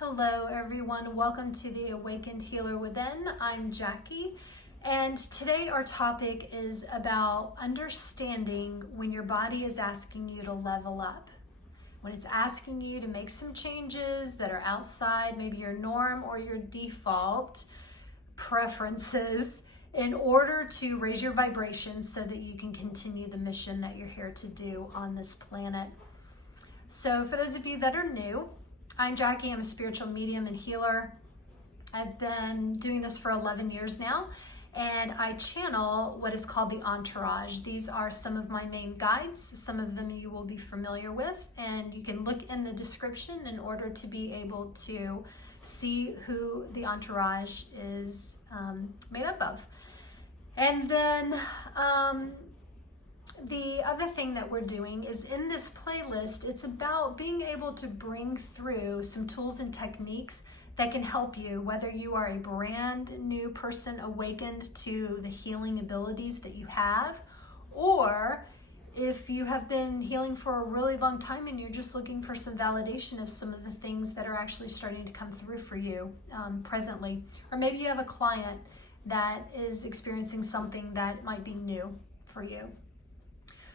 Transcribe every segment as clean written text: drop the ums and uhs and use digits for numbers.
Hello everyone, welcome to the Awakened Healer Within. I'm Jackie, and today our topic is about understanding when your body is asking you to level up. When it's asking you to make some changes that are outside maybe your norm or your default preferences in order to raise your vibration so that you can continue the mission that you're here to do on this planet. So for those of you that are new, I'm Jackie. I'm a spiritual medium and healer. I've been doing this for 11 years now, and I channel what is called the Entourage. These are some of my main guides. Some of them you will be familiar with, and you can look in the description in order to be able to see who the Entourage is made up of. And then the other thing that we're doing is in this playlist, it's about being able to bring through some tools and techniques that can help you, whether you are a brand new person awakened to the healing abilities that you have, or if you have been healing for a really long time and you're just looking for some validation of some of the things that are actually starting to come through for you presently. Or maybe you have a client that is experiencing something that might be new for you.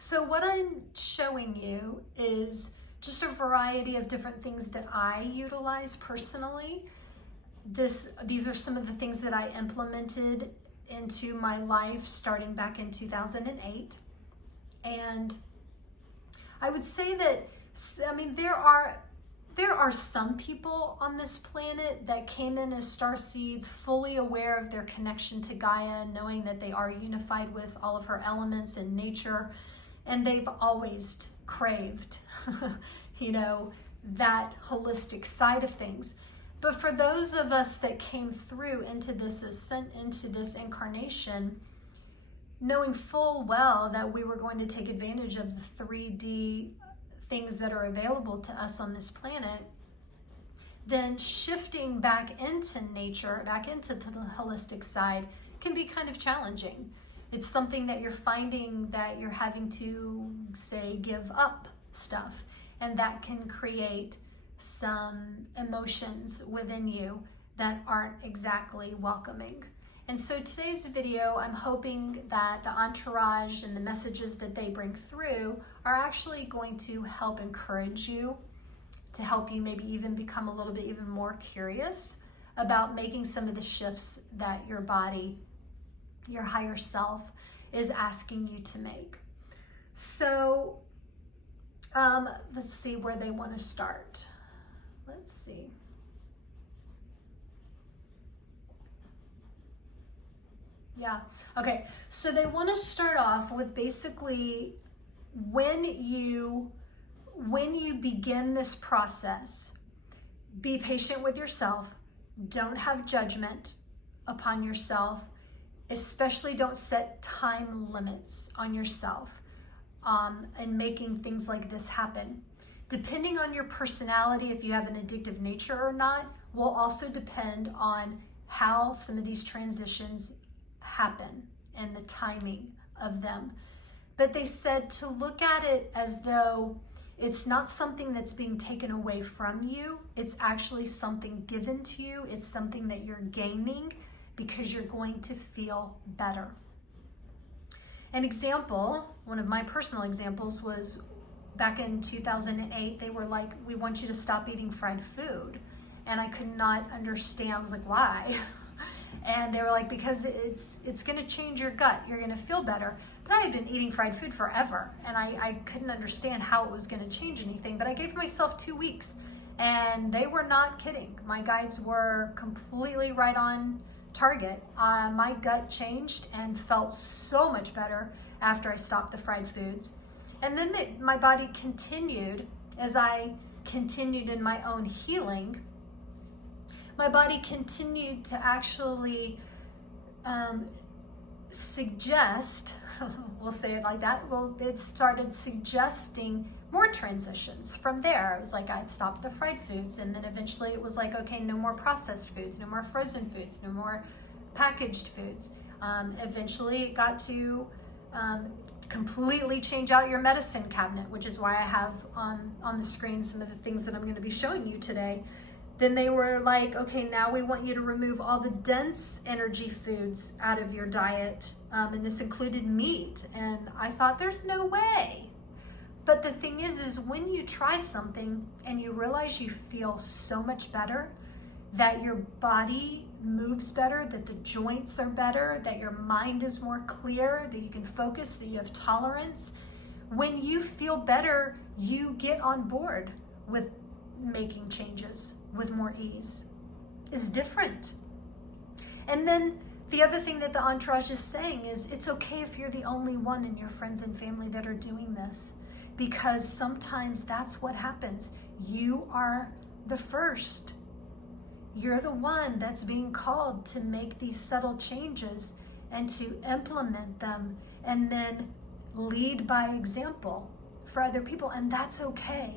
So what I'm showing you is just a variety of different things that I utilize personally. These are some of the things that I implemented into my life starting back in 2008. And I would say that, there are some people on this planet that came in as starseeds, fully aware of their connection to Gaia, knowing that they are unified with all of her elements and nature. And they've always craved, that holistic side of things. But for those of us that came through into this ascent, into this incarnation, knowing full well that we were going to take advantage of the 3D things that are available to us on this planet, then shifting back into nature, back into the holistic side, can be kind of challenging. It's something that you're finding that you're having to, say, give up stuff, and that can create some emotions within you that aren't exactly welcoming. And so today's video, I'm hoping that the Entourage and the messages that they bring through are actually going to help encourage you, to help you maybe even become a little bit even more curious about making some of the shifts that your body, your higher self, is asking you to make. So let's see where they want to start. Let's see. Yeah, okay. So they want to start off with basically when you begin this process, be patient with yourself. Don't have judgment upon yourself. Especially don't set time limits on yourself and making things like this happen. Depending on your personality, if you have an addictive nature or not, will also depend on how some of these transitions happen and the timing of them. But they said to look at it as though it's not something that's being taken away from you. It's actually something given to you. It's something that you're gaining, because you're going to feel better. An example, one of my personal examples, was back in 2008, they were like, we want you to stop eating fried food. And I could not understand. I was like, why? And they were like, because it's gonna change your gut. You're gonna feel better. But I had been eating fried food forever, and I couldn't understand how it was gonna change anything. But I gave myself 2 weeks, and they were not kidding. My guides were completely right on target. My gut changed and felt so much better after I stopped the fried foods. And then my body continued, as I continued in my own healing, my body continued to actually suggest, we'll say it like that, well, it started suggesting more transitions from there. It was like I'd stopped the fried foods, and then eventually it was like, okay, no more processed foods, no more frozen foods, no more packaged foods. Eventually it got to completely change out your medicine cabinet, which is why I have on the screen some of the things that I'm going to be showing you today. Then they were like, okay, now we want you to remove all the dense energy foods out of your diet. And this included meat. And I thought, there's no way. But the thing is when you try something and you realize you feel so much better, that your body moves better, that the joints are better, that your mind is more clear, that you can focus, that you have tolerance. When you feel better, you get on board with making changes with more ease. It's different. And then the other thing that the Entourage is saying is it's okay if you're the only one in your friends and family that are doing this, because sometimes that's what happens. You are the first. You're the one that's being called to make these subtle changes and to implement them and then lead by example for other people, and that's okay.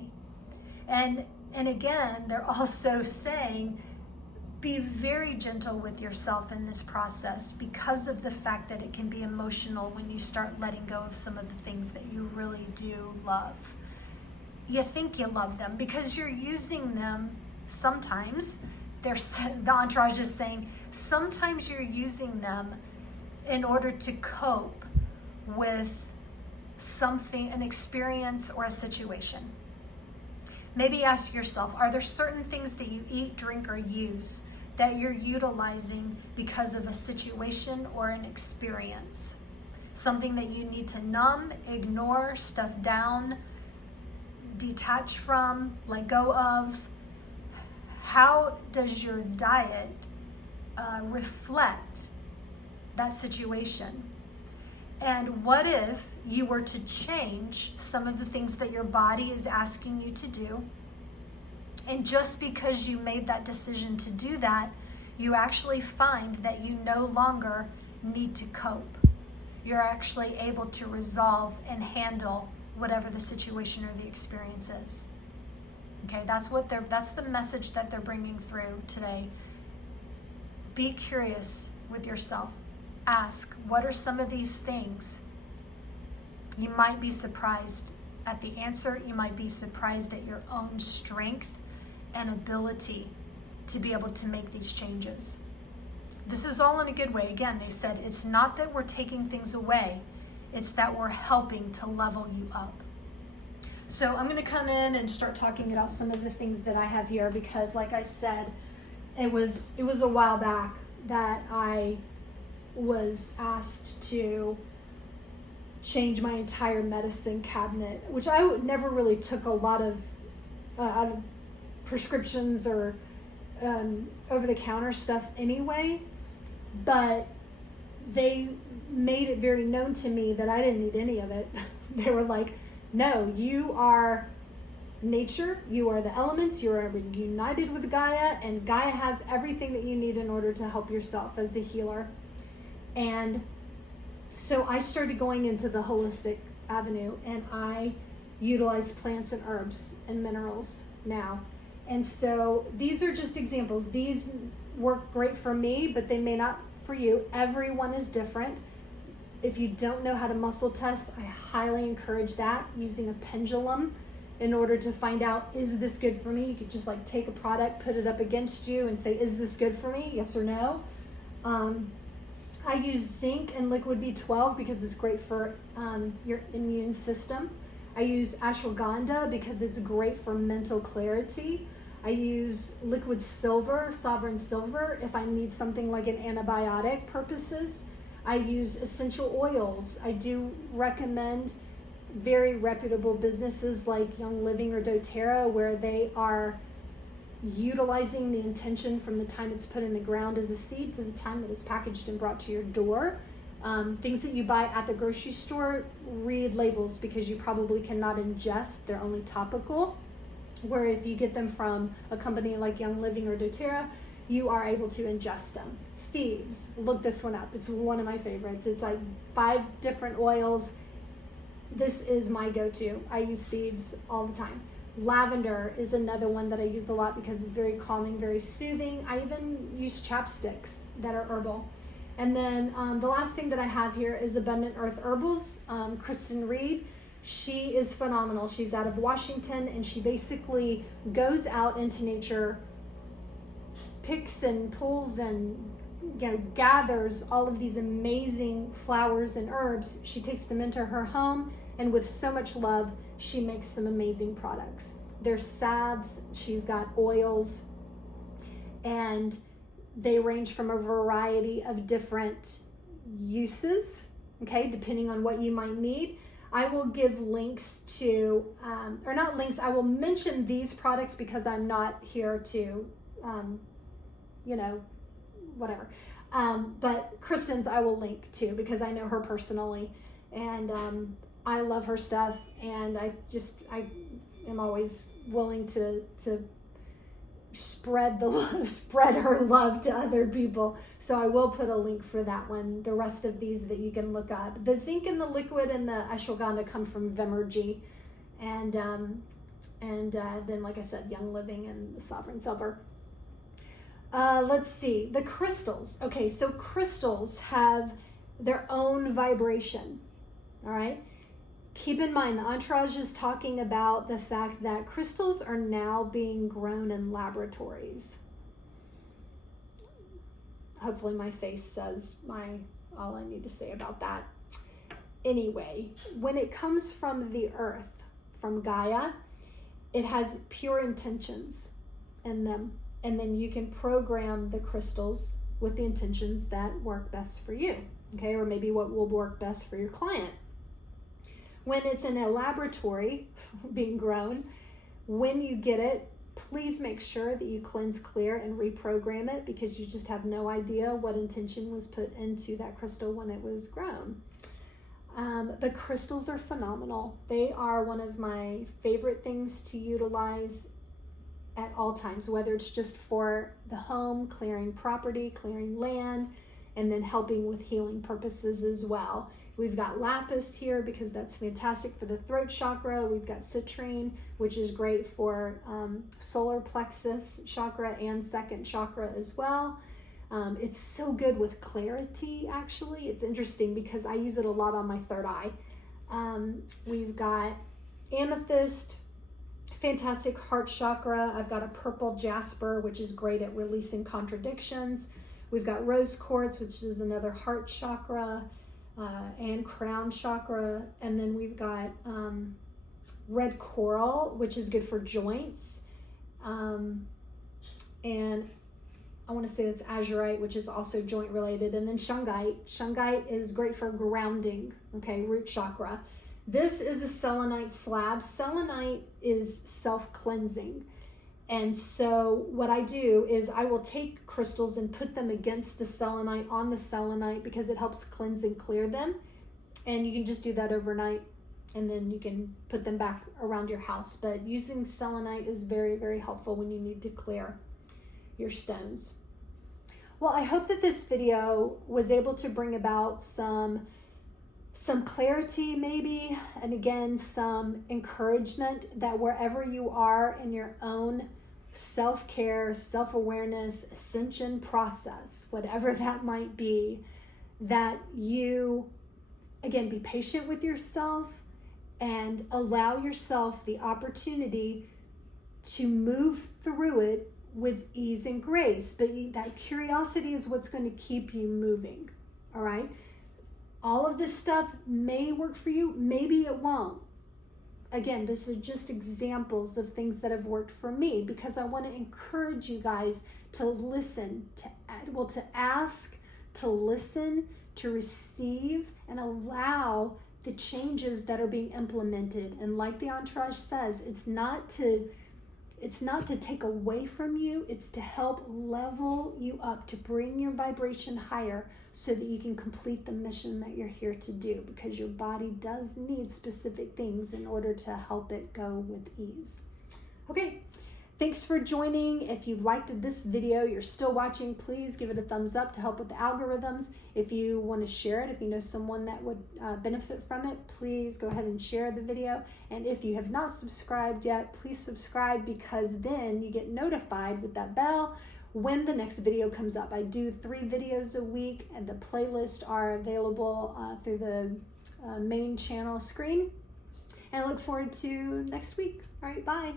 And again, they're also saying, be very gentle with yourself in this process because of the fact that it can be emotional when you start letting go of some of the things that you really do love. You think you love them because you're using them sometimes. The Entourage is saying, sometimes you're using them in order to cope with something, an experience or a situation. Maybe ask yourself, are there certain things that you eat, drink, or use that you're utilizing because of a situation or an experience? Something that you need to numb, ignore, stuff down, detach from, let go of. How does your diet reflect that situation? And what if you were to change some of the things that your body is asking you to do, and just because you made that decision to do that, you actually find that you no longer need to cope. You're actually able to resolve and handle whatever the situation or the experience is. Okay, that's the message that they're bringing through today. Be curious with yourself. Ask, what are some of these things? You might be surprised at the answer. You might be surprised at your own strength and ability to be able to make these changes. This is all in a good way. Again, they said it's not that we're taking things away, it's that we're helping to level you up. So I'm going to come in and start talking about some of the things that I have here, because like I said, it was a while back that I was asked to change my entire medicine cabinet, which I never really took a lot of prescriptions or over-the-counter stuff anyway, but they made it very known to me that I didn't need any of it. They were like, no, you are nature, you are the elements, you are united with Gaia, and Gaia has everything that you need in order to help yourself as a healer. And so I started going into the holistic avenue, and I utilize plants and herbs and minerals now. And so these are just examples. These work great for me, but they may not for you. Everyone is different. If you don't know how to muscle test, I highly encourage that, using a pendulum in order to find out, is this good for me? You could just like take a product, put it up against you and say, is this good for me? Yes or no? I use zinc and liquid B12 because it's great for your immune system. I use ashwagandha because it's great for mental clarity. I use liquid silver, sovereign silver, if I need something like an antibiotic purposes. I use essential oils. I do recommend very reputable businesses like Young Living or doTERRA, where they are utilizing the intention from the time it's put in the ground as a seed to the time that it's packaged and brought to your door. Things that you buy at the grocery store, read labels, because you probably cannot ingest. They're only topical. Where if you get them from a company like Young Living or doTERRA, you are able to ingest them. Thieves, look this one up. It's one of my favorites. It's like 5 different oils. This is my go-to. I use Thieves all the time. Lavender is another one that I use a lot because it's very calming, very soothing. I even use chapsticks that are herbal. And then the last thing that I have here is Abundant Earth Herbals. Kristen Reed, she is phenomenal. She's out of Washington, and she basically goes out into nature picks and pulls and, you know, gathers all of these amazing flowers and herbs. She takes them into her home, and with so much love, she makes some amazing products. There's salves, she's got oils, and they range from a variety of different uses, okay, depending on what you might need. I will give links to, or not links, I will mention these products because I'm not here to, you know, whatever. But Kristen's I will link to because I know her personally, and I love her stuff, and I am always willing to spread her love to other people. So I will put a link for that one. The rest of these that you can look up. The zinc and the liquid and the ashwagandha come from Vimergy, and then, like I said, Young Living and the Sovereign Silver. Let's see, the crystals. Okay, so crystals have their own vibration. All right. Keep in mind, the Entourage is talking about the fact that crystals are now being grown in laboratories. Hopefully my face says all I need to say about that. Anyway, when it comes from the earth, from Gaia, it has pure intentions in them. And then you can program the crystals with the intentions that work best for you, okay? Or maybe what will work best for your client. When it's in a laboratory being grown, when you get it, please make sure that you cleanse, clear, and reprogram it, because you just have no idea what intention was put into that crystal when it was grown. The crystals are phenomenal. They are one of my favorite things to utilize at all times, whether it's just for the home, clearing property, clearing land, and then helping with healing purposes as well. We've got lapis here because that's fantastic for the throat chakra. We've got citrine, which is great for solar plexus chakra and second chakra as well. It's so good with clarity, actually. It's interesting because I use it a lot on my third eye. We've got amethyst, fantastic heart chakra. I've got a purple jasper, which is great at releasing contradictions. We've got rose quartz, which is another heart chakra and crown chakra. And then we've got red coral, which is good for joints. And I want to say it's azurite, which is also joint related. And then shungite. Shungite is great for grounding, okay, root chakra. This is a selenite slab. Selenite is self-cleansing. And so what I do is I will take crystals and put them against the selenite, on the selenite, because it helps cleanse and clear them. And you can just do that overnight, and then you can put them back around your house. But using selenite is very, very helpful when you need to clear your stones. Well, I hope that this video was able to bring about some clarity maybe, and again, some encouragement that wherever you are in your own self-care, self-awareness, ascension process, whatever that might be, that you, again, be patient with yourself and allow yourself the opportunity to move through it with ease and grace. But that curiosity is what's going to keep you moving, all right? All of this stuff may work for you, maybe it won't. Again, this is just examples of things that have worked for me, because I want to encourage you guys to listen, to ask, to listen, to receive, and allow the changes that are being implemented. And like the Entourage says, it's not to take away from you, it's to help level you up, to bring your vibration higher so that you can complete the mission that you're here to do, because your body does need specific things in order to help it go with ease. Okay, thanks for joining. If you liked this video, you're still watching, please give it a thumbs up to help with the algorithms. If you want to share it, if you know someone that would benefit from it, please go ahead and share the video. And if you have not subscribed yet, please subscribe, because then you get notified with that bell when the next video comes up. I do 3 videos a week, and the playlists are available through the main channel screen. And I look forward to next week. All right, bye.